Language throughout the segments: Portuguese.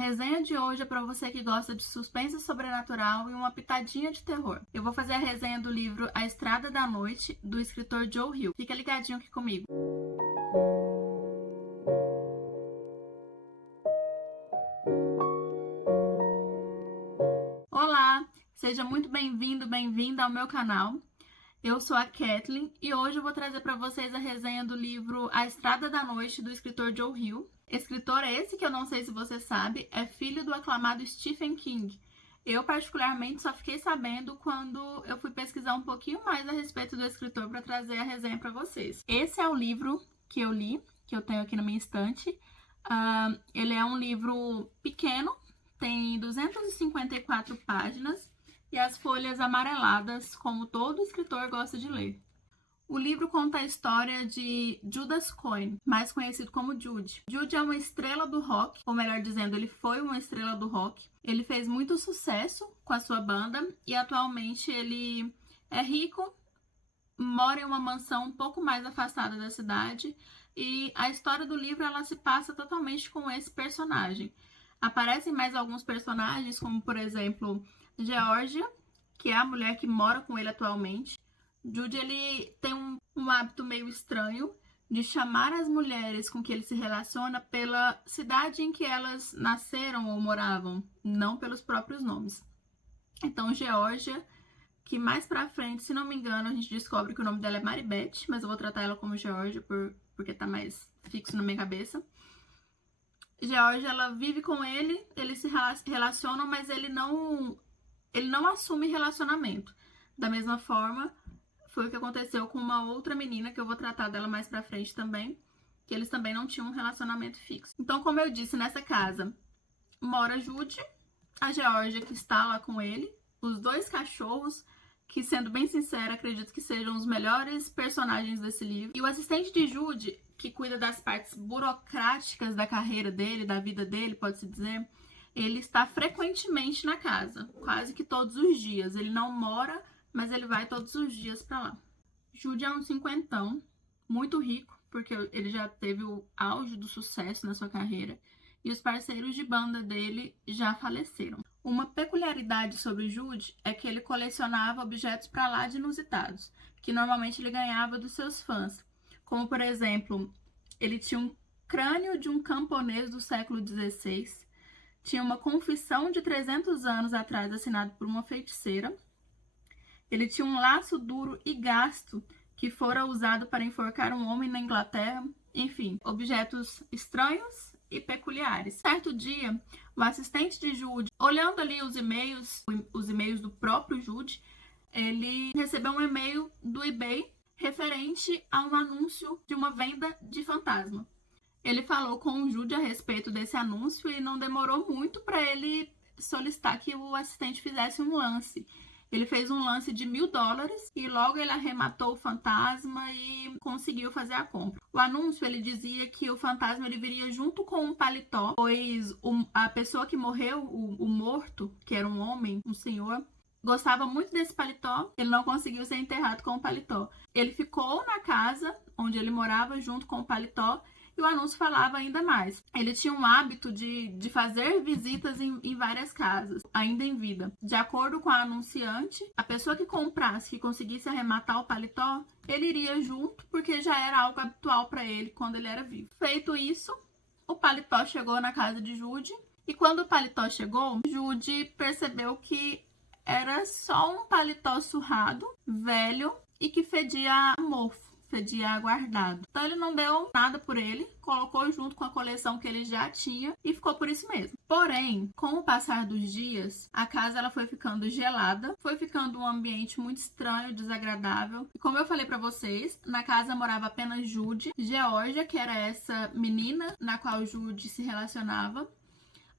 resenha de hoje é para você que gosta de suspense sobrenatural e uma pitadinha de terror. Eu vou fazer a resenha do livro A Estrada da Noite, do escritor Joe Hill. Fica ligadinho aqui comigo. Olá, seja muito bem-vindo, bem-vinda ao meu canal. Eu sou a Kathleen e hoje eu vou trazer para vocês a resenha do livro A Estrada da Noite, do escritor Joe Hill. Escritor esse que eu não sei se você sabe, é filho do aclamado Stephen King. Eu, particularmente, só fiquei sabendo quando eu fui pesquisar um pouquinho mais a respeito do escritor para trazer a resenha para vocês. Esse é o livro que eu li, que eu tenho aqui na minha estante. Ele é um livro pequeno, tem 254 páginas e as folhas amareladas, como todo escritor gosta de ler. O livro conta a história de Judas Cohen, mais conhecido como Jude. Jude é uma estrela do rock, ou melhor dizendo, ele foi uma estrela do rock. Ele fez muito sucesso com a sua banda e atualmente ele é rico, mora em uma mansão um pouco mais afastada da cidade e a história do livro ela se passa totalmente com esse personagem. Aparecem mais alguns personagens, como por exemplo, Georgia, que é a mulher que mora com ele atualmente. Jude ele tem um hábito meio estranho de chamar as mulheres com que ele se relaciona pela cidade em que elas nasceram ou moravam, não pelos próprios nomes. Então, Georgia, que mais pra frente, se não me engano, a gente descobre que o nome dela é Maribeth, mas eu vou tratar ela como Georgia porque tá mais fixo na minha cabeça. Georgia, ela vive com ele, eles se relacionam, mas ele não assume relacionamento. Da mesma forma, foi o que aconteceu com uma outra menina, que eu vou tratar dela mais pra frente também, que eles também não tinham um relacionamento fixo. Então, como eu disse, nessa casa mora Jude, a Georgia que está lá com ele, os dois cachorros, que, sendo bem sincera, acredito que sejam os melhores personagens desse livro. E o assistente de Jude, que cuida das partes burocráticas da carreira dele, da vida dele, pode-se dizer, ele está frequentemente na casa, quase que todos os dias. Ele não mora, mas ele vai todos os dias pra lá. Jude é um cinquentão, muito rico, porque ele já teve o auge do sucesso na sua carreira, e os parceiros de banda dele já faleceram. Uma peculiaridade sobre Jude é que ele colecionava objetos pra lá de inusitados, que normalmente ele ganhava dos seus fãs, como por exemplo, ele tinha um crânio de um camponês do século XVI, tinha uma confissão de 300 anos atrás assinada por uma feiticeira, ele tinha um laço duro e gasto que fora usado para enforcar um homem na Inglaterra. Enfim, objetos estranhos e peculiares. Certo dia, o assistente de Jude, olhando ali os e-mails do próprio Jude, ele recebeu um e-mail do eBay referente a um anúncio de uma venda de fantasma. Ele falou com o Jude a respeito desse anúncio e não demorou muito para ele solicitar que o assistente fizesse um lance. Ele fez um lance de $1.000 e logo ele arrematou o fantasma e conseguiu fazer a compra. O anúncio ele dizia que o fantasma ele viria junto com um paletó, pois a pessoa que morreu, o morto, que era um homem, um senhor, gostava muito desse paletó, ele não conseguiu ser enterrado com o paletó. Ele ficou na casa onde ele morava junto com o paletó. E o anúncio falava ainda mais. Ele tinha um hábito de fazer visitas em várias casas, ainda em vida. De acordo com a anunciante, a pessoa que comprasse, que conseguisse arrematar o paletó, ele iria junto, porque já era algo habitual para ele quando ele era vivo. Feito isso, o paletó chegou na casa de Jude. E quando o paletó chegou, Jude percebeu que era só um paletó surrado, velho e que fedia a mofo. Fedia aguardado. Então ele não deu nada por ele, colocou junto com a coleção que ele já tinha e ficou por isso mesmo. Porém, com o passar dos dias, a casa ela foi ficando gelada, foi ficando um ambiente muito estranho, desagradável. E como eu falei pra vocês, na casa morava apenas Jude, Georgia, que era essa menina na qual Jude se relacionava.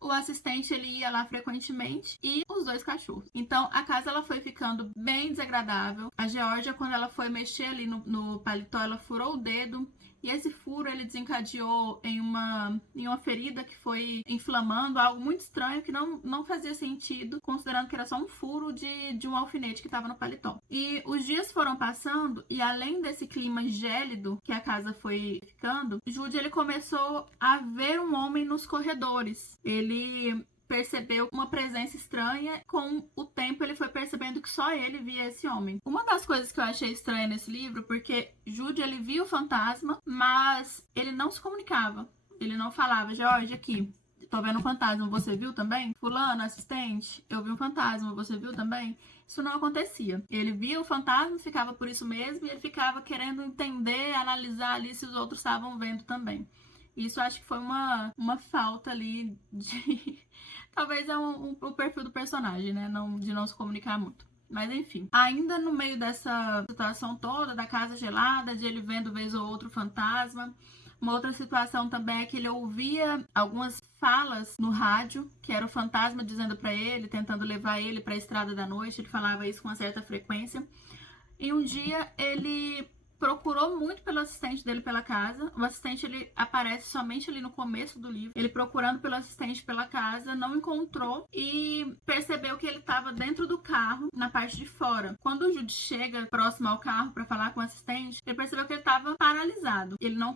O assistente ele ia lá frequentemente e os dois cachorros. Então a casa ela foi ficando bem desagradável. A Georgia, quando ela foi mexer ali no paletó, ela furou o dedo E esse furo, ele desencadeou em uma ferida que foi inflamando, algo muito estranho que não fazia sentido, considerando que era só um furo de um alfinete que estava no paletó. E os dias foram passando e além desse clima gélido que a casa foi ficando, Jude, ele começou a ver um homem nos corredores. Ele percebeu uma presença estranha. Com o tempo ele foi percebendo que só ele via esse homem. Uma das coisas que eu achei estranha nesse livro, porque Jude, ele via o fantasma, mas ele não se comunicava. Ele não falava: George, aqui, tô vendo um fantasma, você viu também? Fulano, assistente, eu vi um fantasma, você viu também? Isso não acontecia. Ele via o fantasma, ficava por isso mesmo, e ele ficava querendo entender, analisar ali se os outros estavam vendo também. Isso acho que foi uma falta ali de... Talvez é o perfil do personagem, né? De não se comunicar muito. Mas enfim, ainda no meio dessa situação toda, da casa gelada, de ele vendo vez ou outro fantasma, uma outra situação também é que ele ouvia algumas falas no rádio, que era o fantasma dizendo pra ele, tentando levar ele pra estrada da noite. Ele falava isso com uma certa frequência. E um dia ele procurou muito pelo assistente dele pela casa. O assistente, ele aparece somente ali no começo do livro. Ele procurando pelo assistente pela casa, não encontrou e percebeu que ele estava dentro do carro, na parte de fora. Quando o Jude chega próximo ao carro para falar com o assistente, ele percebeu que ele estava paralisado. Ele não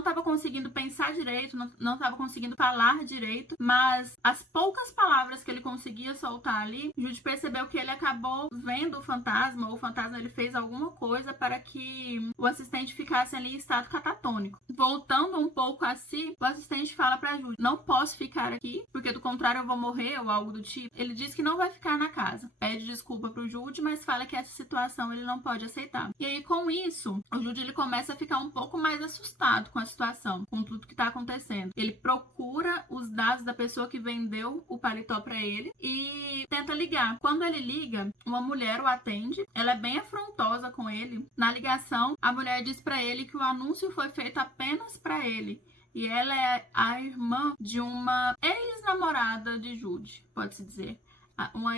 estava conseguindo pensar direito, não estava conseguindo falar direito, mas as poucas palavras que ele conseguia soltar ali, Jude percebeu que ele acabou vendo o fantasma, ou o fantasma ele fez alguma coisa para que o assistente ficasse ali em estado catatônico. Voltando um pouco a si, o assistente fala pra Jude: não posso ficar aqui, porque do contrário eu vou morrer, ou algo do tipo. Ele diz que não vai ficar na casa. Pede desculpa pro Jude, mas fala que essa situação ele não pode aceitar. E aí, com isso, o Jude ele começa a ficar um pouco mais assustado com a situação, com tudo que tá acontecendo. Ele procura os dados da pessoa que vendeu o paletó pra ele e tenta ligar. Quando ele liga, uma mulher o atende. Ela é bem afrontosa com ele. Na ligação, a mulher diz pra ele que o anúncio foi feito apenas pra ele. E ela é a irmã de uma ex-namorada de Jude, pode-se dizer. Uma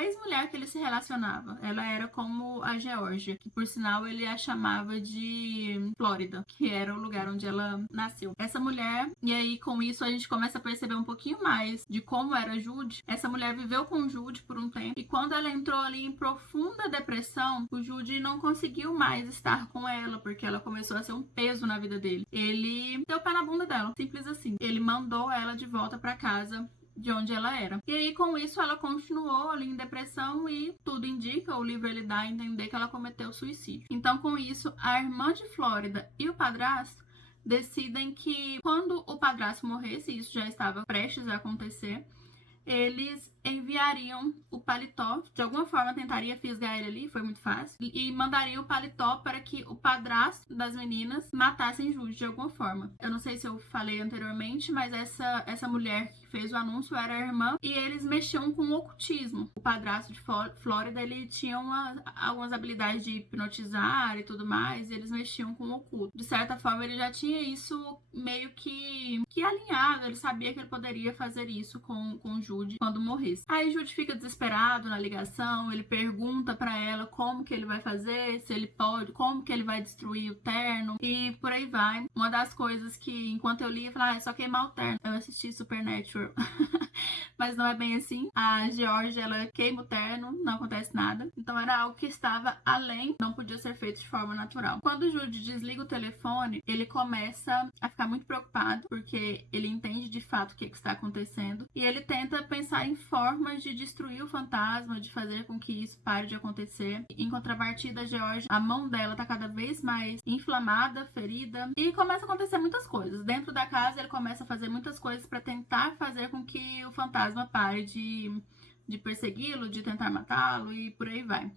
ex-mulher que ele se relacionava. Ela era como a Geórgia, que por sinal ele a chamava de Flórida, que era o lugar onde ela nasceu. Essa mulher, e aí com isso a gente começa a perceber um pouquinho mais de como era Jude. Essa mulher viveu com Jude por um tempo, e quando ela entrou ali em profunda depressão, o Jude não conseguiu mais estar com ela, porque ela começou a ser um peso na vida dele. Ele deu o pé na bunda dela, simples assim. Ele mandou ela de volta pra casa de onde ela era. E aí, com isso, ela continuou ali em depressão e tudo indica, o livro ele dá a entender que ela cometeu suicídio. Então, com isso, a irmã de Flórida e o padrasto decidem que quando o padrasto morresse, isso já estava prestes a acontecer, eles enviariam o paletó, de alguma forma tentaria fisgar ele ali, foi muito fácil, e mandaria o paletó para que o padrasto das meninas matassem Jude de alguma forma. Eu não sei se eu falei anteriormente, mas essa mulher que fez o anúncio era a irmã, e eles mexiam com o ocultismo. O padrasto de Flórida, ele tinha algumas habilidades de hipnotizar e tudo mais, e eles mexiam com o oculto. De certa forma, ele já tinha isso meio que alinhado, ele sabia que ele poderia fazer isso com Jude quando morresse. Aí Jude fica desesperado na ligação, ele pergunta pra ela como que ele vai fazer, se ele pode, como que ele vai destruir o terno, e por aí vai. Uma das coisas que, enquanto eu lia, eu falava: é só queimar o terno. Eu assisti Supernatural, mas não é bem assim. A Georgia, ela queima o terno, não acontece nada. Então era algo que estava além, não podia ser feito de forma natural. Quando Jude desliga o telefone, ele começa a ficar muito preocupado, porque ele entende de fato o que está acontecendo, e ele tenta pensar em formas de destruir o fantasma, de fazer com que isso pare de acontecer. Em contrapartida, a Georgia, a mão dela tá cada vez mais inflamada, ferida, e começa a acontecer muitas coisas. Dentro da casa, ele começa a fazer muitas coisas para tentar fazer com que o fantasma pare de persegui-lo, de tentar matá-lo, e por aí vai.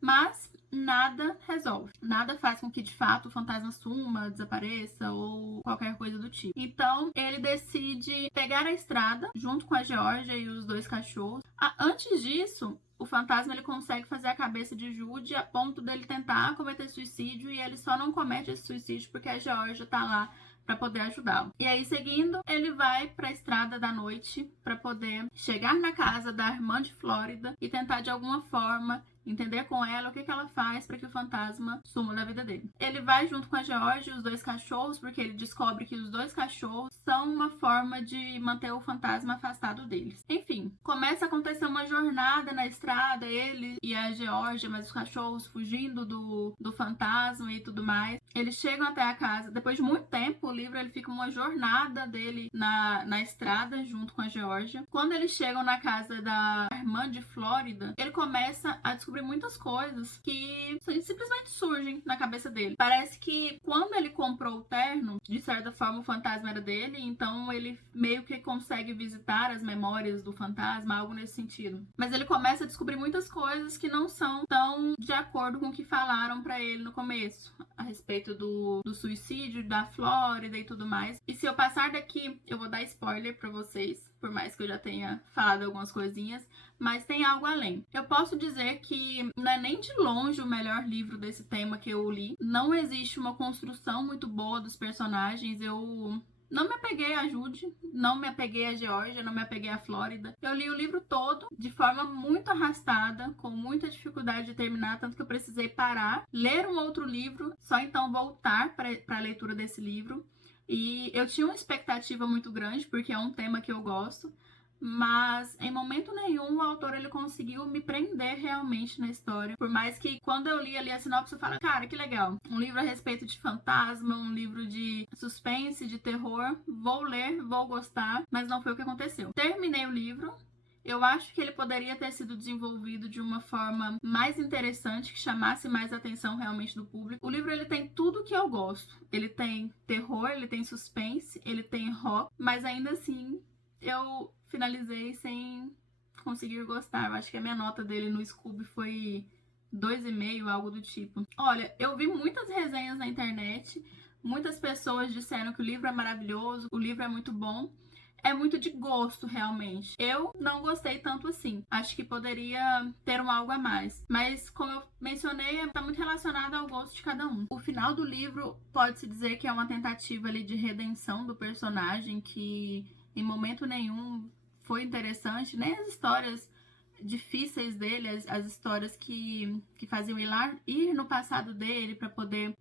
Mas nada resolve. Nada faz com que, de fato, o fantasma suma, desapareça ou qualquer coisa do tipo. Então, ele decide pegar a estrada junto com a Georgia e os dois cachorros. Antes disso, o fantasma ele consegue fazer a cabeça de Jude a ponto dele tentar cometer suicídio, e ele só não comete esse suicídio porque a Georgia tá lá para poder ajudá-lo. E aí, seguindo, ele vai para a estrada da noite para poder chegar na casa da irmã de Flórida e tentar de alguma forma entender com ela o que ela faz para que o fantasma suma da vida dele. Ele vai junto com a Georgia e os dois cachorros, porque ele descobre que os dois cachorros são uma forma de manter o fantasma afastado deles. Enfim, começa a acontecer uma jornada na estrada, ele e a Georgia, mas os cachorros fugindo do fantasma e tudo mais. Eles chegam até a casa, depois de muito tempo, o livro ele fica uma jornada dele na estrada junto com a Georgia. Quando eles chegam na casa da irmã de Flórida, ele começa a descobrir muitas coisas que simplesmente surgem na cabeça dele. Parece que quando ele comprou o terno, de certa forma o fantasma era dele, então ele meio que consegue visitar as memórias do fantasma, algo nesse sentido. Mas ele começa a descobrir muitas coisas que não são tão de acordo com o que falaram pra ele no começo, a respeito do suicídio da Flórida e tudo mais. E se eu passar daqui, eu vou dar spoiler pra vocês, por mais que eu já tenha falado algumas coisinhas, mas tem algo além. Eu posso dizer que não é nem de longe o melhor livro desse tema que eu li. Não existe uma construção muito boa dos personagens. Eu não me apeguei a Judy, não me apeguei a Georgia, não me apeguei a Flórida. Eu li o livro todo de forma muito arrastada, com muita dificuldade de terminar, tanto que eu precisei parar, ler um outro livro, só então voltar para a leitura desse livro. E eu tinha uma expectativa muito grande, porque é um tema que eu gosto, mas em momento nenhum o autor ele conseguiu me prender realmente na história. Por mais que quando eu li ali a sinopse eu falo, cara, que legal, um livro a respeito de fantasma, um livro de suspense, de terror, vou ler, vou gostar, mas não foi o que aconteceu. Terminei o livro. Eu acho que ele poderia ter sido desenvolvido de uma forma mais interessante, que chamasse mais a atenção realmente do público. O livro ele tem tudo que eu gosto. Ele tem terror, ele tem suspense, ele tem rock, mas ainda assim eu finalizei sem conseguir gostar. Eu acho que a minha nota dele no Scooby foi 2,5, algo do tipo. Olha, eu vi muitas resenhas na internet, muitas pessoas disseram que o livro é maravilhoso, o livro é muito bom. É muito de gosto, realmente. Eu não gostei tanto assim. Acho que poderia ter algo a mais. Mas, como eu mencionei, está muito relacionado ao gosto de cada um. O final do livro pode-se dizer que é uma tentativa ali de redenção do personagem, que em momento nenhum foi interessante. Nem as histórias difíceis dele, as histórias que faziam ir no passado dele para poder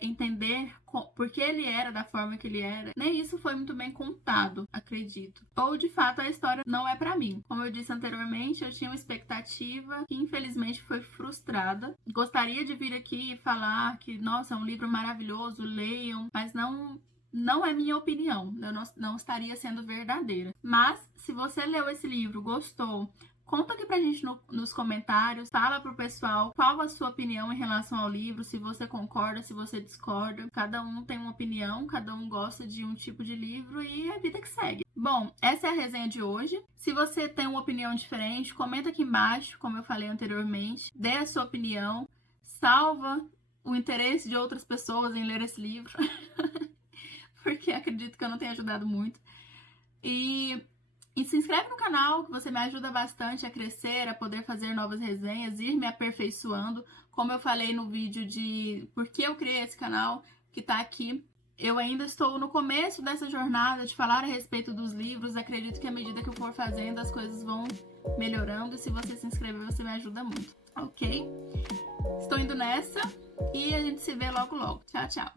entender por que ele era da forma que ele era, nem isso foi muito bem contado, acredito. Ou de fato a história não é para mim. Como eu disse anteriormente, eu tinha uma expectativa que infelizmente foi frustrada. Gostaria de vir aqui e falar que, nossa, é um livro maravilhoso, leiam, mas não é minha opinião, eu não estaria sendo verdadeira. Mas se você leu esse livro, gostou, conta aqui pra gente nos comentários, fala pro pessoal qual a sua opinião em relação ao livro, se você concorda, se você discorda. Cada um tem uma opinião, cada um gosta de um tipo de livro e é a vida que segue. Bom, essa é a resenha de hoje. Se você tem uma opinião diferente, comenta aqui embaixo, como eu falei anteriormente, dê a sua opinião, salva o interesse de outras pessoas em ler esse livro, porque acredito que eu não tenha ajudado muito. E se inscreve no canal, que você me ajuda bastante a crescer, a poder fazer novas resenhas, ir me aperfeiçoando. Como eu falei no vídeo de por que eu criei esse canal, que tá aqui. Eu ainda estou no começo dessa jornada de falar a respeito dos livros. Acredito que à medida que eu for fazendo, as coisas vão melhorando. E se você se inscrever, você me ajuda muito, ok? Estou indo nessa e a gente se vê logo logo. Tchau, tchau!